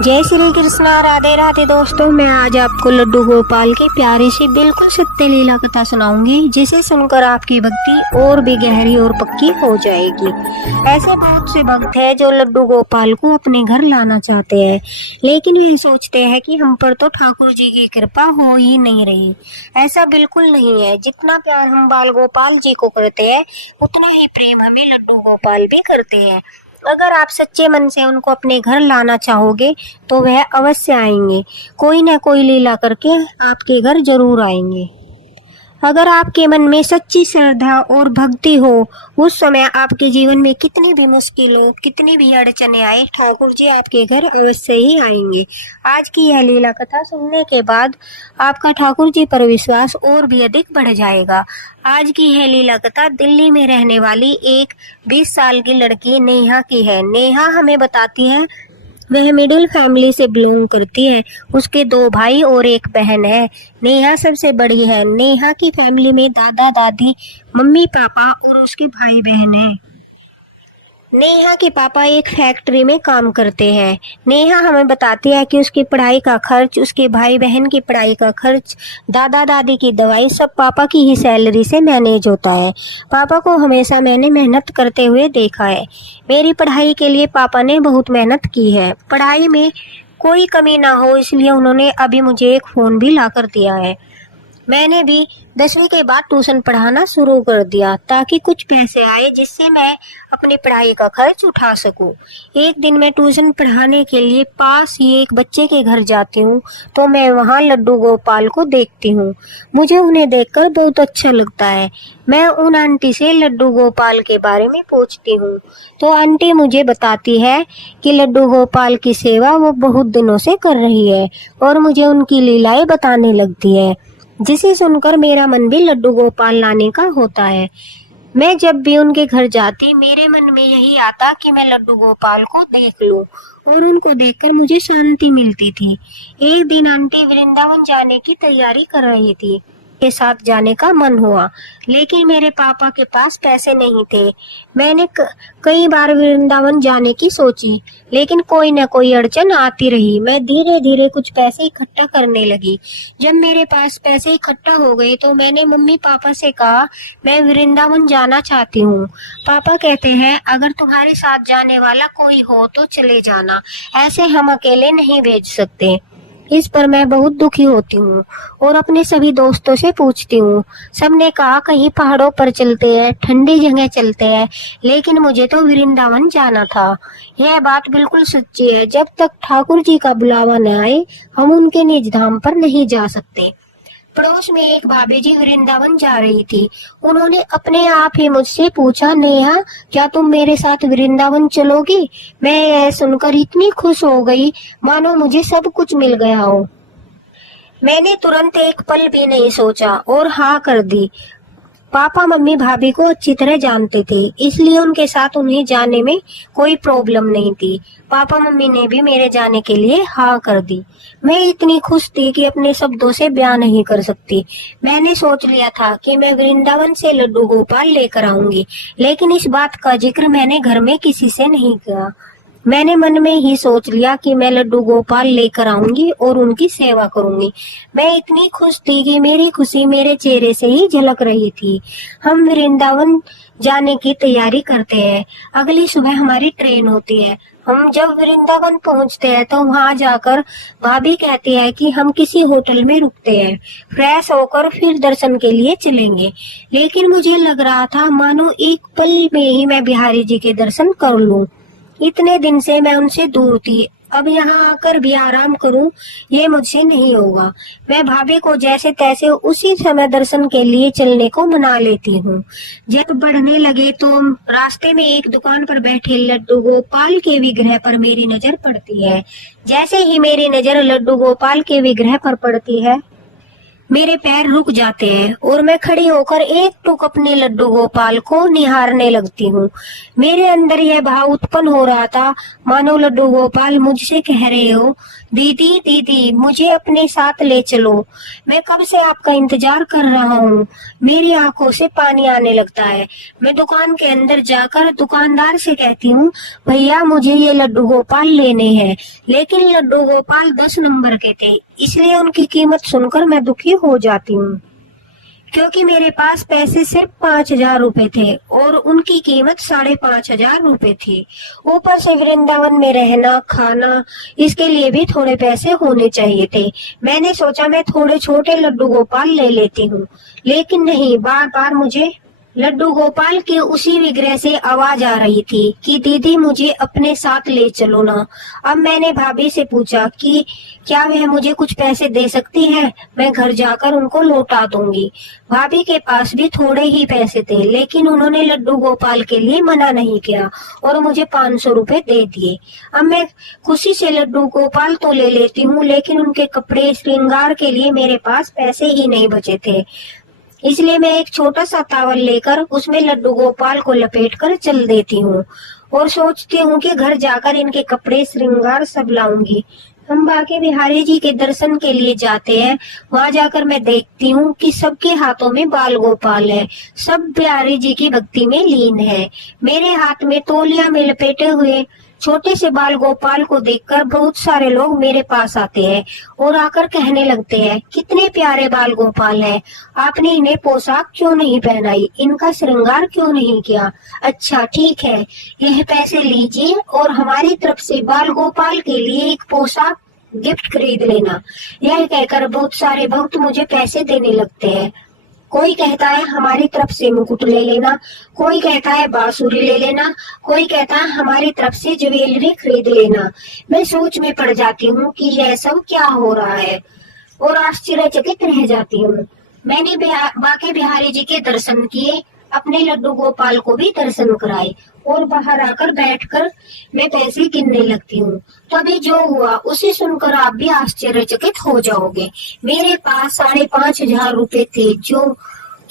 जय श्री कृष्ण, राधे राधे। दोस्तों, मैं आज आपको लड्डू गोपाल की प्यारी सी बिल्कुल सत्य लीला कथा सुनाऊंगी, जिसे सुनकर आपकी भक्ति और भी गहरी और पक्की हो जाएगी। ऐसे बहुत से भक्त हैं जो लड्डू गोपाल को अपने घर लाना चाहते हैं, लेकिन वे सोचते हैं कि हम पर तो ठाकुर जी की कृपा हो ही नहीं रही। ऐसा बिल्कुल नहीं है। जितना प्यार हम बाल गोपाल जी को करते हैं, उतना ही प्रेम हमें लड्डू गोपाल भी करते हैं। अगर आप सच्चे मन से उनको अपने घर लाना चाहोगे तो वह अवश्य आएंगे। कोई न कोई लीला करके आपके घर जरूर आएंगे। अगर आपके मन में सच्ची श्रद्धा और भक्ति हो, उस समय आपके जीवन में कितनी भी मुश्किल हो, कितनी भी अड़चने आए, ठाकुर जी आपके घर अवश्य ही आएंगे। आज की यह लीला कथा सुनने के बाद आपका ठाकुर जी पर विश्वास और भी अधिक बढ़ जाएगा। आज की यह लीला कथा दिल्ली में रहने वाली एक 20 साल की लड़की नेहा की है। नेहा हमें बताती है वह मिडिल फैमिली से बिलोंग करती है। उसके 2 भाई और एक बहन है। नेहा सबसे बड़ी है। नेहा की फैमिली में दादा दादी, मम्मी पापा और उसके भाई बहन हैं। नेहा के पापा एक फैक्ट्री में काम करते हैं। नेहा हमें बताती है कि उसकी पढ़ाई का खर्च, उसके भाई बहन की पढ़ाई का खर्च, दादा दादी की दवाई सब पापा की ही सैलरी से मैनेज होता है। पापा को हमेशा मैंने मेहनत करते हुए देखा है। मेरी पढ़ाई के लिए पापा ने बहुत मेहनत की है। पढ़ाई में कोई कमी ना हो, इसलिए उन्होंने अभी मुझे एक फ़ोन भी ला कर दिया है। मैंने भी 10वीं के बाद ट्यूशन पढ़ाना शुरू कर दिया, ताकि कुछ पैसे आए जिससे मैं अपनी पढ़ाई का खर्च उठा सकूं। एक दिन मैं ट्यूशन पढ़ाने के लिए पास ही एक बच्चे के घर जाती हूँ, तो मैं वहाँ लड्डू गोपाल को देखती हूँ। मुझे उन्हें देखकर बहुत अच्छा लगता है। मैं उन आंटी से लड्डू गोपाल के बारे में पूछती हूँ, तो आंटी मुझे बताती है कि लड्डू गोपाल की सेवा वो बहुत दिनों से कर रही है और मुझे उनकी लीलाएं बताने लगती है, जिसे सुनकर मेरा मन भी लड्डू गोपाल लाने का होता है। मैं जब भी उनके घर जाती, मेरे मन में यही आता कि मैं लड्डू गोपाल को देख लूं, और उनको देखकर मुझे शांति मिलती थी। एक दिन आंटी वृंदावन जाने की तैयारी कर रही थी। के साथ जाने का मन हुआ, लेकिन मेरे पापा के पास पैसे नहीं थे। मैंने कई बार वृंदावन जाने की सोची, लेकिन कोई न कोई अड़चन आती रही। मैं धीरे धीरे कुछ पैसे इकट्ठा करने लगी। जब मेरे पास पैसे इकट्ठा हो गए तो मैंने मम्मी पापा से कहा, मैं वृंदावन जाना चाहती हूँ। पापा कहते हैं, अगर तुम्हारे साथ जाने वाला कोई हो तो चले जाना, ऐसे हम अकेले नहीं भेज सकते। इस पर मैं बहुत दुखी होती हूँ और अपने सभी दोस्तों से पूछती हूँ। सबने कहा कहीं पहाड़ों पर चलते हैं, ठंडी जगह चलते हैं, लेकिन मुझे तो वृंदावन जाना था। यह बात बिल्कुल सच्ची है। जब तक ठाकुर जी का बुलावा न आए, हम उनके निज धाम पर नहीं जा सकते। पड़ोस में एक भाभी जी वृंदावन जा रही थी। उन्होंने अपने आप ही मुझसे पूछा, नेहा क्या तुम मेरे साथ वृंदावन चलोगी? मैं यह सुनकर इतनी खुश हो गई मानो मुझे सब कुछ मिल गया हो। मैंने तुरंत एक पल भी नहीं सोचा और हाँ कर दी। पापा मम्मी भाभी को अच्छी तरह जानते थे, इसलिए उनके साथ उन्हें जाने में कोई प्रॉब्लम नहीं थी। पापा मम्मी ने भी मेरे जाने के लिए हाँ कर दी। मैं इतनी खुश थी कि अपने शब्दों से बयां नहीं कर सकती। मैंने सोच लिया था कि मैं वृंदावन से लड्डू गोपाल लेकर आऊंगी, लेकिन इस बात का जिक्र मैंने घर में किसी से नहीं किया। मैंने मन में ही सोच लिया कि मैं लड्डू गोपाल लेकर आऊंगी और उनकी सेवा करूंगी। मैं इतनी खुश थी कि मेरी खुशी मेरे चेहरे से ही झलक रही थी। हम वृंदावन जाने की तैयारी करते हैं। अगली सुबह हमारी ट्रेन होती है। हम जब वृंदावन पहुंचते हैं तो वहां जाकर भाभी कहती है कि हम किसी होटल में रुकते हैं, फ्रेश होकर फिर दर्शन के लिए चलेंगे। लेकिन मुझे लग रहा था मानो एक पल में ही मैं बिहारी जी के दर्शन कर लूं। इतने दिन से मैं उनसे दूर थी, अब यहाँ आकर भी आराम करूं, ये मुझसे नहीं होगा। मैं भाभी को जैसे तैसे उसी समय दर्शन के लिए चलने को मना लेती हूँ। जब बढ़ने लगे तो रास्ते में एक दुकान पर बैठे लड्डू गोपाल के विग्रह पर मेरी नजर पड़ती है। जैसे ही मेरी नजर लड्डू गोपाल के विग्रह पर पड़ती है, मेरे पैर रुक जाते हैं और मैं खड़ी होकर एक टुक अपने लड्डू गोपाल को निहारने लगती हूँ। मेरे अंदर यह भाव उत्पन्न हो रहा था मानो लड्डू गोपाल मुझसे कह रहे हो, दीदी दीदी मुझे अपने साथ ले चलो, मैं कब से आपका इंतजार कर रहा हूँ। मेरी आंखों से पानी आने लगता है। मैं दुकान के अंदर जाकर दुकानदार से कहती हूँ, भैया मुझे ये लड्डू गोपाल लेने हैं। लेकिन लड्डू गोपाल 10 नंबर के थे, इसलिए उनकी कीमत सुनकर मैं दुखी हो जाती हूँ, क्योंकि मेरे पास पैसे सिर्फ 5,000 रुपए थे और उनकी कीमत 5,500 रुपए थी। ऊपर से वृंदावन में रहना खाना, इसके लिए भी थोड़े पैसे होने चाहिए थे। मैंने सोचा मैं थोड़े छोटे लड्डू गोपाल ले लेती हूँ, लेकिन नहीं, बार बार मुझे लड्डू गोपाल के उसी विग्रह से आवाज आ रही थी कि दीदी मुझे अपने साथ ले चलो ना। अब मैंने भाभी से पूछा कि क्या वह मुझे कुछ पैसे दे सकती है, मैं घर जाकर उनको लौटा दूंगी। भाभी के पास भी थोड़े ही पैसे थे, लेकिन उन्होंने लड्डू गोपाल के लिए मना नहीं किया और मुझे 500 रुपए दे दिए। अब मैं खुशी से लड्डू गोपाल तो ले लेती हूँ, लेकिन उनके कपड़े श्रृंगार के लिए मेरे पास पैसे ही नहीं बचे थे। इसलिए मैं एक छोटा सा तावल लेकर उसमें लड्डू गोपाल को लपेटकर चल देती हूँ और सोचती हूँ कि घर जाकर इनके कपड़े श्रृंगार सब लाऊंगी। हम बाके बिहारी जी के दर्शन के लिए जाते हैं। वहां जाकर मैं देखती हूँ कि सबके हाथों में बाल गोपाल है, सब बिहारी जी की भक्ति में लीन है। मेरे हाथ में तौलिया में लपेटे हुए छोटे से बाल गोपाल को देखकर बहुत सारे लोग मेरे पास आते हैं और आकर कहने लगते हैं, कितने प्यारे बाल गोपाल हैं, आपने इन्हें पोशाक क्यों नहीं पहनाई, इनका श्रृंगार क्यों नहीं किया। अच्छा ठीक है, यह पैसे लीजिए और हमारी तरफ से बाल गोपाल के लिए एक पोशाक गिफ्ट खरीद लेना। यह कहकर बहुत सारे भक्त मुझे पैसे देने लगते हैं। कोई कहता है हमारी तरफ से मुकुट ले लेना, कोई कहता है बांसुरी ले लेना, कोई कहता है हमारी तरफ से ज्वेलरी खरीद लेना। मैं सोच में पड़ जाती हूँ कि यह सब क्या हो रहा है और आश्चर्यचकित रह जाती हूँ। मैंने बाके बिहारी जी के दर्शन किए, अपने लड्डू गोपाल को भी दर्शन कराए और बाहर आकर बैठकर मैं पैसे गिनने लगती हूँ। तभी जो हुआ उसे सुनकर आप भी आश्चर्यचकित हो जाओगे। मेरे पास 5,500 रुपए थे, जो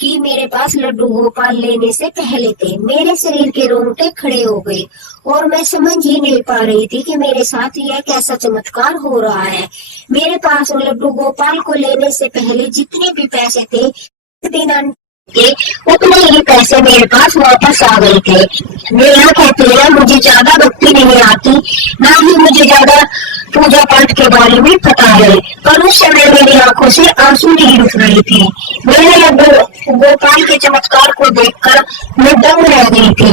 कि मेरे पास लड्डू गोपाल लेने से पहले थे। मेरे शरीर के रोंगटे खड़े हो गए और मैं समझ ही नहीं पा रही थी कि मेरे साथ यह कैसा चमत्कार हो रहा है। मेरे पास लड्डू गोपाल को लेने से पहले जितने भी पैसे थे, दिन के उतने ही पैसे मेरे पास वापस आ गए थे। मेरा कहते हैं मुझे ज्यादा भक्ति नहीं आती, ना ही मुझे ज्यादा पूजा पाठ के बारे में पता है, पर उस समय मेरी आंखों से आंसू नहीं रुक रहे थे। मेरे लड्डू गोपाल के चमत्कार को देखकर मैं दंग रह गई थी।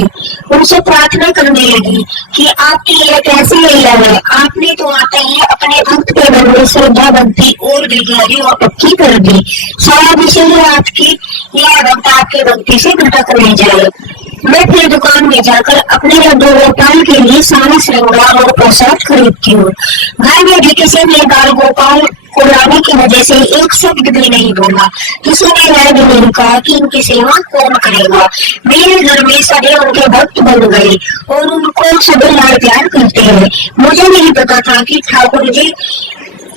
उनसे प्रार्थना करने लगी कि आपकी यह कैसी लीला है, आपने तो आते ही अपने भक्त के मन में श्रद्धा भक्ति और भी गहरी और पक्की कर दी। शायद इसीलिए आपकी यह भक्त आपकी भक्ति से भटक नहीं जाए। मैं फिर दुकान में जाकर अपने लड्डू गोपाल के लिए सारा श्रृंगार और प्रसाद खरीदती हूँ। घर में भी किसी ने बाल गोपाल को लाने की वजह से एक शब्द भी नहीं बोला। किसी ने यह भी नहीं कहा कि इनकी सेवा कौन करेगा। मेरे घर में सभी उनके भक्त बन गए और उनको सभी लाड़ प्यार करते हैं। मुझे नहीं पता था कि ठाकुर जी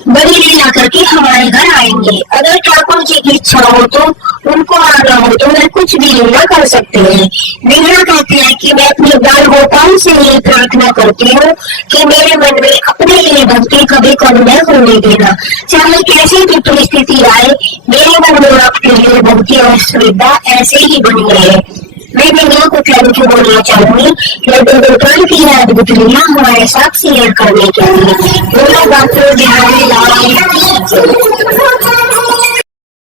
बड़ी लीला करके हमारे घर आएंगे। अगर ठाकुर जी की इच्छा हो तो उनको आना हो तो मैं कुछ भी लीला कर सकते हैं। मीरा कहती है कि मैं अपने बाल गोपाल से ये प्रार्थना करती हूँ कि मेरे मन में अपने लिए भक्ति कभी कम न होने देना। चाहे कैसी भी परिस्थिति आए, मेरे मन में आपके लिए भक्ति और श्रद्धा ऐसे ही बनी रहे। मैं मीडिया को थैंक यू बोलना चाहूंगी लड्डू गोपाल की यह अद्भुत लीला हमारे साथ शेयर करने के लिए। बोलो डॉक्टर बिहारी लाल।